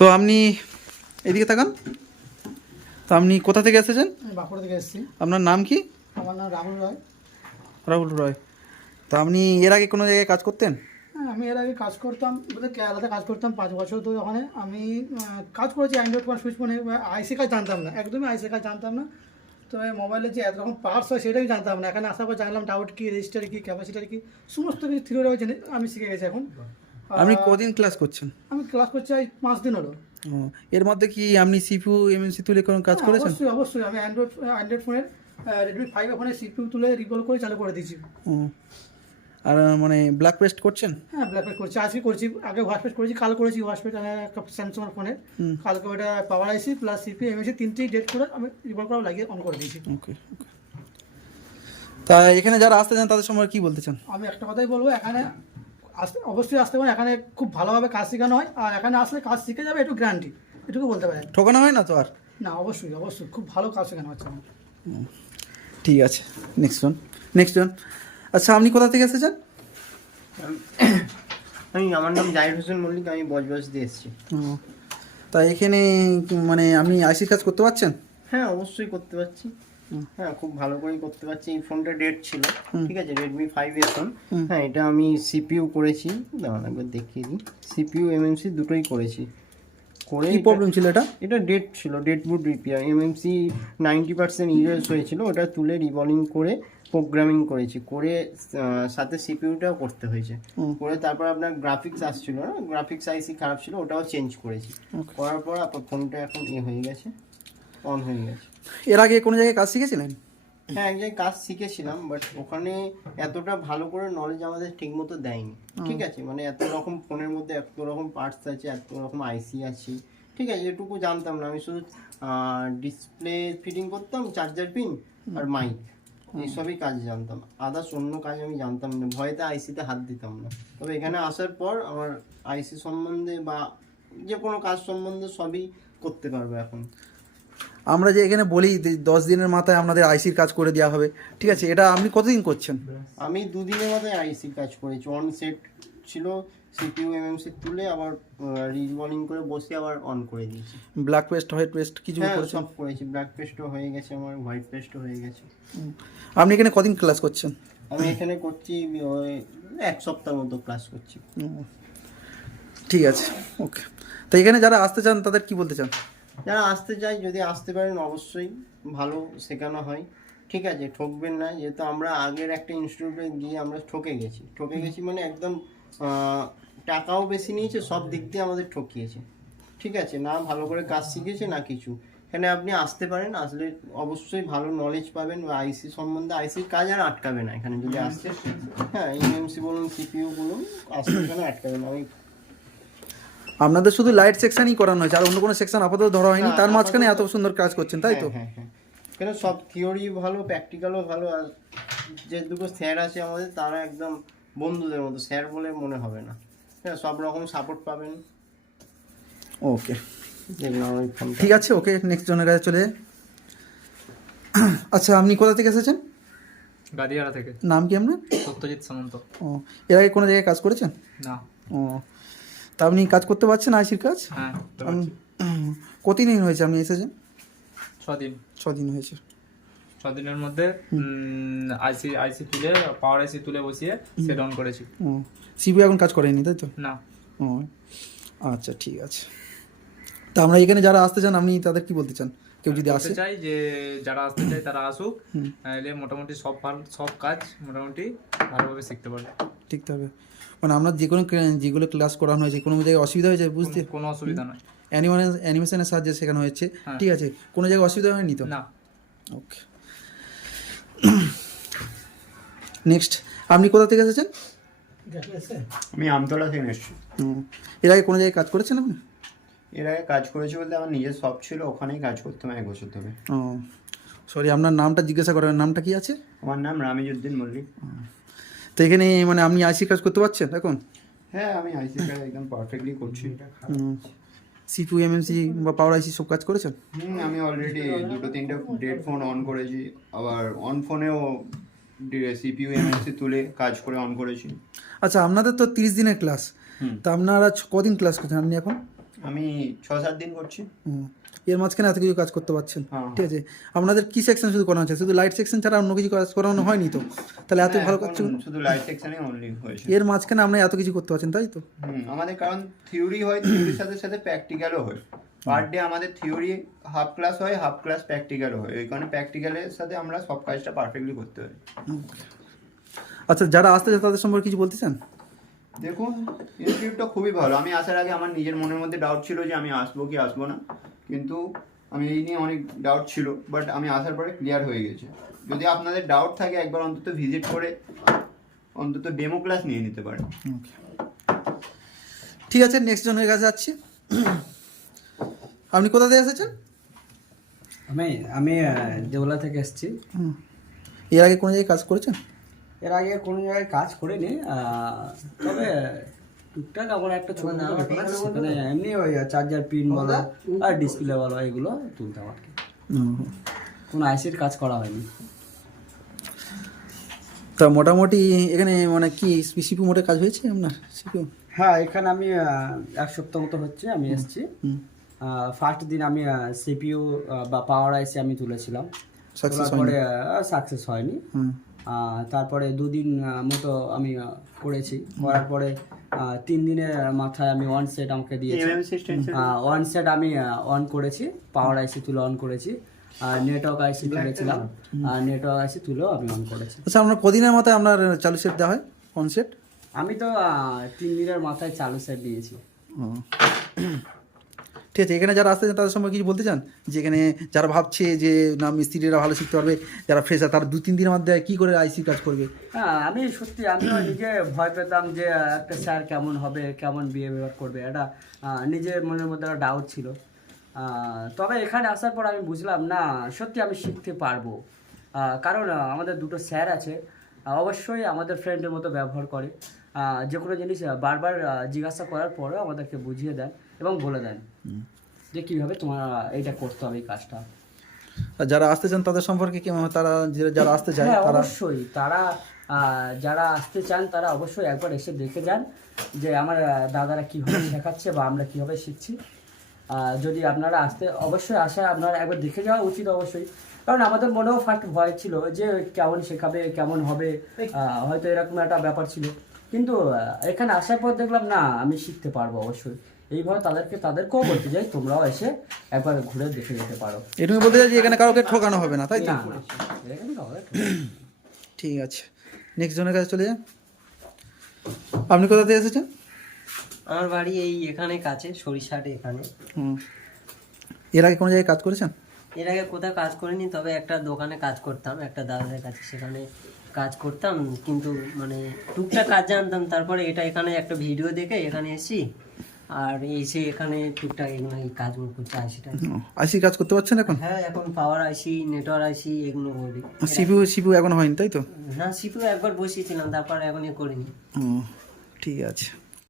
তো আপনি এদিকে তাকান। তো আপনি কোথা থেকে এসেছেন? আমি বাঁকুড়া থেকে এসেছি। আপনার নাম কি? আমার নাম রাহুল রয়। রাহুল রয়। তো আপনি এর আগে কোনো জায়গায় কাজ করতেন? হ্যাঁ, আমি এর আগে কাজ করতাম, বলতে কেরালাতে কাজ করতাম 5 বছর। তো ওখানে আমি কাজ করেছি অ্যান্ড্রয়েড ফোন, সুইচ ফোনে। আইসি কাজ জানতাম না, একদমই আইসি কাজ জানতাম না। তো মোবাইলে যে এত রকম পার্টস হয় সেটাই জানতাম না। এখানে আসার পর জানলাম ডাউট কী, রেজিস্টার কী, ক্যাপাসিটার কী, সমস্ত কিছু থিওরি জেনে আমি শিখে গেছি এখন। আপনি কদিন ক্লাস করছেন? আমি ক্লাস করছি আজ 5 দিন হলো। ও, এর মধ্যে কি আপনি সিপিইউ এমএমসি তুলে কোনো কাজ হ্যাঁ, করেছেন? অবশ্যই অবশ্যই। আমি অ্যান্ড্রয়েড ফোনের রেডমি 5 ফোনে সিপিইউ তুলে রিকল করে চালু করে দিয়েছি। ও, আর মানে ব্ল্যাক পেস্ট করছেন? হ্যাঁ, ব্ল্যাকপেস্ট করছি, আজকে করছি। আগে হোয়াইট পেস্ট করেছি, কাল করেছি হোয়াইট পেস্ট। একটা স্যামসাং ফোনের কালকে ওটা পাওয়ার আইসি প্লাস সিপি এমএসি তিনটেই ডেট করে আমি রিভলভ করা লাগিয়ে অন করে দিয়েছি। ওকে। তা এখানে যারা আসতে চান তাদের সময় কি বলতে চান? আমি একটা কথাই বলবো, এখানে অবশ্যই আসতে পারেন। এখানে খুব ভালোভাবে কাজ শেখানো হয়, আর এখানে আসলে কাজ শিখে যাবে, একটু গ্যারান্টি, এটুকু বলতে পারেন। ঠকানো হয় না তো আর? না, অবশ্যই অবশ্যই খুব ভালো কাজ শেখানো হচ্ছে আমার। ঠিক আছে, নেক্সট জন। আচ্ছা, আপনি কোথা থেকে এসেছেন? আমার নাম জাহির হোসেন মল্লিক, আমি বজবজ দিয়ে এসেছি। ও, তা এখানে মানে আপনি আইসির কাজ করতে পারছেন? হ্যাঁ, অবশ্যই করতে পারছি। হ্যাঁ, খুব ভালো করেই করতে পারছি। এই ফোনটা ডেট ছিল, ঠিক আছে, রেডমি 5 ফোন। হ্যাঁ, এটা আমি সিপিইউ করেছি, দাঁড়ান একবার দেখিয়ে দিই। সিপিইউ এমএমসি দুটোই করেছি। করে কি প্রবলেম ছিল এটা? এটা ডেট ছিল, ডেট বুট রিপেয়ার। এমএমসি 90% ইউএস হয়েছিল, ওটা তুলে রিবলিং করে প্রোগ্রামিং করেছি, করে সাথে সিপিইউটাও করতে হয়েছে। করে তারপর আপনার গ্রাফিক্স আসছিল না, গ্রাফিক্স আইসি খারাপ ছিল, ওটাও চেঞ্জ করেছি। করার পর আপনার ফোনটা এখন হয়ে গেছে, অন হয়ে গেছে। এর আগে কোনো জায়গায় কাজ শিখেছিলেন? হ্যাঁ, এক জায়গায় কাজ শিখেছিলাম, বাট ওখানে এতটা ভালো করে নলেজ আমাদের ঠিক মতো দেয়নি। ঠিক আছে, মানে এত রকম ফোনের মধ্যে এত রকম পার্টস আছে, এত রকম আইসি আছে, ঠিক আছে, এটুকু জানতাম না। আমি শুধু ডিসপ্লে ফিটিং করতাম, চার্জার পিন আর মাইক, এইসবই কাজ জানতাম। আদার্স অন্য কাজ আমি জানতাম না, ভয়তে আইসিতে হাত দিতাম না। তবে এখানে আসার পর আমার আইসি সম্বন্ধে বা যে কোনো কাজ সম্বন্ধে সবই করতে পারবো এখন। আমরা যে এখানে বলি 10 দিনের মাথায় আপনাদের আইসির কাজ করে দেওয়া হবে, ঠিক আছে, এটা আপনি কতদিন করছেন? আমি 2 দিনের মাথায় আইসি কাজ করেছি। অন সেট ছিল, সিপিইউ এমএমসি তুলে আবার রিবলিং করে বসে আবার অন করে দিয়েছি। ব্ল্যাক পেস্ট, হোয়াইট পেস্ট কিছু হ্যাঁ, করেছেন? সব করেছি। ব্ল্যাক পেস্টও হয়ে গেছে আমার, হোয়াইট পেস্টও হয়ে গেছে। আপনি এখানে কদিন ক্লাস করছেন? আমি এখানে করছি ওই 1 সপ্তাহ মতো ক্লাস করছি। ঠিক আছে, ওকে। তো এখানে যারা আসতে চান তাদের কি বলতে চান? যারা আসতে চাই, যদি আসতে পারেন, অবশ্যই ভালো শেখানো হয়, ঠিক আছে, ঠকবেন না। যেহেতু আমরা আগের একটা ইনস্টিটিউটে গিয়ে আমরা ঠকে গেছি মানে একদম টাকাও বেশি নিয়েছে, সব দিক দিয়ে আমাদের ঠকিয়েছে, ঠিক আছে, না ভালো করে কাজ শিখেছে না কিছু। এখানে আপনি আসতে পারেন, আসলে অবশ্যই ভালো নলেজ পাবেন বা আইসি সম্বন্ধে। আইসির কাজ আর আটকাবে না এখানে যদি আসতে। হ্যাঁ, এমএমসি বলুন, সিপিইউ বলুন, আসতে এখানে আটকাবে না। আমি আপনাদের শুধু লাইট সেকশনই করানো হয়েছে, আর অন্য কোনো সেকশন আপাতত ধরা হয়নি, তার মাঝখানে এত সুন্দর কাজ করছেন, তাই তো? হ্যাঁ হ্যাঁ, কেন সব থিওরি ভালো, প্র্যাকটিক্যালও ভালো। আর যে দুটো স্যার আছে আমাদের, তারা একদম বন্ধুদের মতো, স্যার বলে মনে হবে না। হ্যাঁ, সব রকম সাপোর্ট পাবেন। ওকে, দেখুন আমার এই ফোনটা। ঠিক আছে, ওকে, নেক্সট জনের কাছে চলে যাই। আচ্ছা, আপনি কোথা থেকে এসেছেন? গাদিয়াড়া থেকে। নাম কি আপনার? সত্যজিৎ সামন্ত। ও, এর আগে কোনো জায়গায় কাজ করেছেন? না। ও, তা আপনি কাজ করতে পারছেন আইসির কাজ? হ্যাঁ, কতদিন হয়েছে আপনি এসেছেন? 6 দিন। 6 দিন হয়েছে। 6 দিনের মধ্যে আইসি তুলে, পাওয়ার আইসি তুলে বসিয়ে সেট অন করেছি। ও, সিপিইউ এখন কাজ করেনি, তাই তো? না। ও, আচ্ছা, ঠিক আছে। তা আমরা এখানে যারা আসতে চান, আপনি তাদের কি বলতে চান? কেউ যদি আসে চাই যে যারা আসতে চায় তারা আসুক, এলে মোটামুটি সব কাজ মোটামুটি ভালোভাবে শিখতে পারবে। ঠিকতে হবে, মানে আমরা যেগুলো ক্লাস করানো হয়েছে, কোনো জায়গায় অসুবিধা হয়েছে বুঝতে? কোনো অসুবিধা নয়। অ্যানিমেশনের সাহায্যে শেখানো হয়েছে, হ্যাঁ। ঠিক আছে, কোনো জায়গায় অসুবিধা হয়নি তো? না। ওকে। নেক্সট, আপনি কোথা থেকে এসেছেন? আমি আমতলা থেকে এসেছি। এর আগে কোনো জায়গায় কাজ করেছেন আপনি? এর আগে কাজ করেছি বলতে আমার নিজের শপ ছিল, ওখানেই কাজ করতাম 1 বছর ধরে। ও, সরি, আপনার নামটা জিজ্ঞাসা করার, নামটা কি আছে? আমার নাম রামিজউদ্দিন মল্লিক। তো এখানে মানে আপনি আইসি কাজ করতে পারছেন এখন? হ্যাঁ, আমি আইসি কাজ একদম পারফেক্টলি করছি। সিপিইউ এমএমসি বা পাওয়ার আইসি সব কাজ করেছেন? আমি অলরেডি 2-3টে ডেড ফোন অন করেছি, আবার অন ফোনেও সিপিইউ এমএমসি তুলে কাজ করে অন করেছি। আচ্ছা, আপনাদের তো 30 দিনের ক্লাস, তা আপনারা কদিন ক্লাস করছেন আপনি এখন? আমি 6-7 দিন করছি। হুম। এর মাঝখানে এত কিছু কাজ করতে পারছেন, হ্যাঁ। ঠিক আছে। আপনাদের কি সেকশন শুধু করানো হচ্ছে? শুধু লাইট সেকশন ছাড়া অন্য কিছু কাজ করানো হয়নি তো? তাহলে এত হ্যাঁ, ভালো এখন কাজ শুধু লাইট সেকশনে অনলি হয়েছে। এর মাঝখানে আপনি এত কিছু করতে পারছেন, তাই তো? আমাদের কারণ থিওরি হয়, থিওরির সাথে সাথে প্র্যাকটিক্যালও হয়। পার ডে আমাদের থিওরি হাফ ক্লাস হয়, হাফ ক্লাস প্র্যাকটিক্যালও হয়। এই কারণে প্র্যাকটিক্যালের সাথে আমরা সব কাজটা পারফেক্টলি করতে পারি। আচ্ছা, যারা আসতে চায় তাদের সম্পর্কে কিছু বলতে চান? দেখুন, ইনস্টিটিউটটা খুবই ভালো। আমি আসার আগে আমার নিজের মনের মধ্যে ডাউট ছিল যে আমি আসবো কি আসবো না, কিন্তু আমি এই নিয়ে অনেক ডাউট ছিল, বাট আমি আসার পরে ক্লিয়ার হয়ে গেছে। যদি আপনাদের ডাউট থাকে একবার অন্তত ভিজিট করে অন্তত ডেমো ক্লাস নিয়ে নিতে পারেন। ঠিক আছে, নেক্সট জনের কাছে যাচ্ছি। আপনি কোথা থেকে এসেছেন? আমি দেওলা থেকে এসেছি। এর আগে কোনো জায়গায় কাজ করেছেন? এর আগে কোনো জায়গায় কাজ করিনি, তবে টুকটাক আমার একটা ছোট দোকান আছে, সেখানে এমনি ওই চার্জার পিন বলো আর ডিসপ্লে বলো এগুলো তুলতাম আর কি। কোনো আইসির কাজ করা হয়নি। তা মোটামুটি এখানে মানে কি সিপিইউ মোডে কাজ হয়েছে আপনার? সিপিইউ? হ্যাঁ, এখানে আমি 1 সপ্তাহ মতো হচ্ছে আমি এসেছি। ফার্স্ট দিন আমি সিপিইউ বা পাওয়ার আইসি আমি তুলেছিলাম, তোলার পরে সাকসেস হয়নি। তারপরে 2 দিন মতো আমি করেছি, করার পরে 3 দিনের মাথায় আমি 1 সেট আমাকে দিয়েছি। 1 সেট আমি অন করেছি, পাওয়ার আইসি তুলে অন করেছি, আর নেটওয়ার্ক আইসি তুলেছিলাম, আর নেটওয়ার্ক আইসি তুলেও আমি অন করেছি। আচ্ছা, আপনার কদিনের মাথায় আপনার চালু সেট দেওয়া হয়, অন সেট? আমি তো 3 দিনের মাথায় চালু সেট দিয়েছি। ঠিক আছে, এখানে যারা আসতে চান তাদের সম্পর্কে কিছু বলতে চান? যে এখানে যারা ভাবছে যে না মিস্ত্রিরা ভালো শিখতে পারবে, যারা ফ্রেশার তারা 2-3 দিনের মধ্যে কী করে আইসি কাজ করবে? হ্যাঁ, আমি সত্যি আমিও নিজে ভয় পেতাম যে একটা স্যার কেমন হবে, কেমন বিহেভিয়ার করবে, এটা নিজের মনের মধ্যে একটা ডাউট ছিল। তবে এখানে আসার পর আমি বুঝলাম না, সত্যি আমি শিখতে পারবো। কারণ আমাদের 2টো স্যার আছে, অবশ্যই আমাদের ফ্রেন্ডের মতো ব্যবহার করে। যে কোনো জিনিস বারবার জিজ্ঞাসা করার পরেও আমাদেরকে বুঝিয়ে দেন এবং বলে দেন যে কীভাবে তোমার এইটা করতে হবে, এই কাজটা। আর যারা আসতে চান তাদের সম্পর্কে কেমন? তারা যারা আসতে চায় হ্যাঁ, তারা অবশ্যই তারা যারা আসতে চান তারা অবশ্যই একবার এসে দেখে যান যে আমার দাদারা কীভাবে শেখাচ্ছে বা আমরা কীভাবে শিখছি। যদি আপনারা অবশ্যই আসা আপনারা একবার দেখে যাওয়া উচিত অবশ্যই। কারণ আমাদের মনেও ফার্স্ট ভয় ছিল যে কেমন শেখাবে, কেমন হবে, হয়তো এরকম একটা ব্যাপার ছিল। কিন্তু এখানে আসার পর দেখলাম না, আমি শিখতে পারবো অবশ্যই। এইভাবে তাদেরকেও বলতে যাই তোমরাও এসে একবার ঘুরে দেখে যেতে পারো। এটুকু বলতে চাই যে এখানে কাউকে ঠকানো হবে না, তাই তো? না, এখানে কাউকে ঠিক আছে, নেক্সট জনের কাছে চলে যান। আপনি কোথা থেকে এসেছেন? আমার বাড়ি এই এখানে কাছে সরিষাটে এখানে। এর আগে কোনো জায়গায় কাজ করেছেন? এর আগে কোথাও কাজ করিনি, তবে একটা দোকানে কাজ করতাম একটা দাদাদের কাছে, সেখানে কাজ করতাম, কিন্তু মানে টুকটাক কাজ জানতাম। তারপরে এখানে একটা ভিডিও দেখে এখানে এসেছি, আর এসে এখানে টুকটাক এগুলো এই কাজগুলো করতে আইসিটা। আইসি কাজ করতে পারছেন এখন? হ্যাঁ, এখন পাওয়ার আইসি, নেটওয়ার্ক আইসি এগুলো করি। সিপিইউ এখন হয়নি, তাই তো? হ্যাঁ, সিপিইউ একবার বসিয়েছিলাম, তারপর এখন করিনি। ঠিক আছে।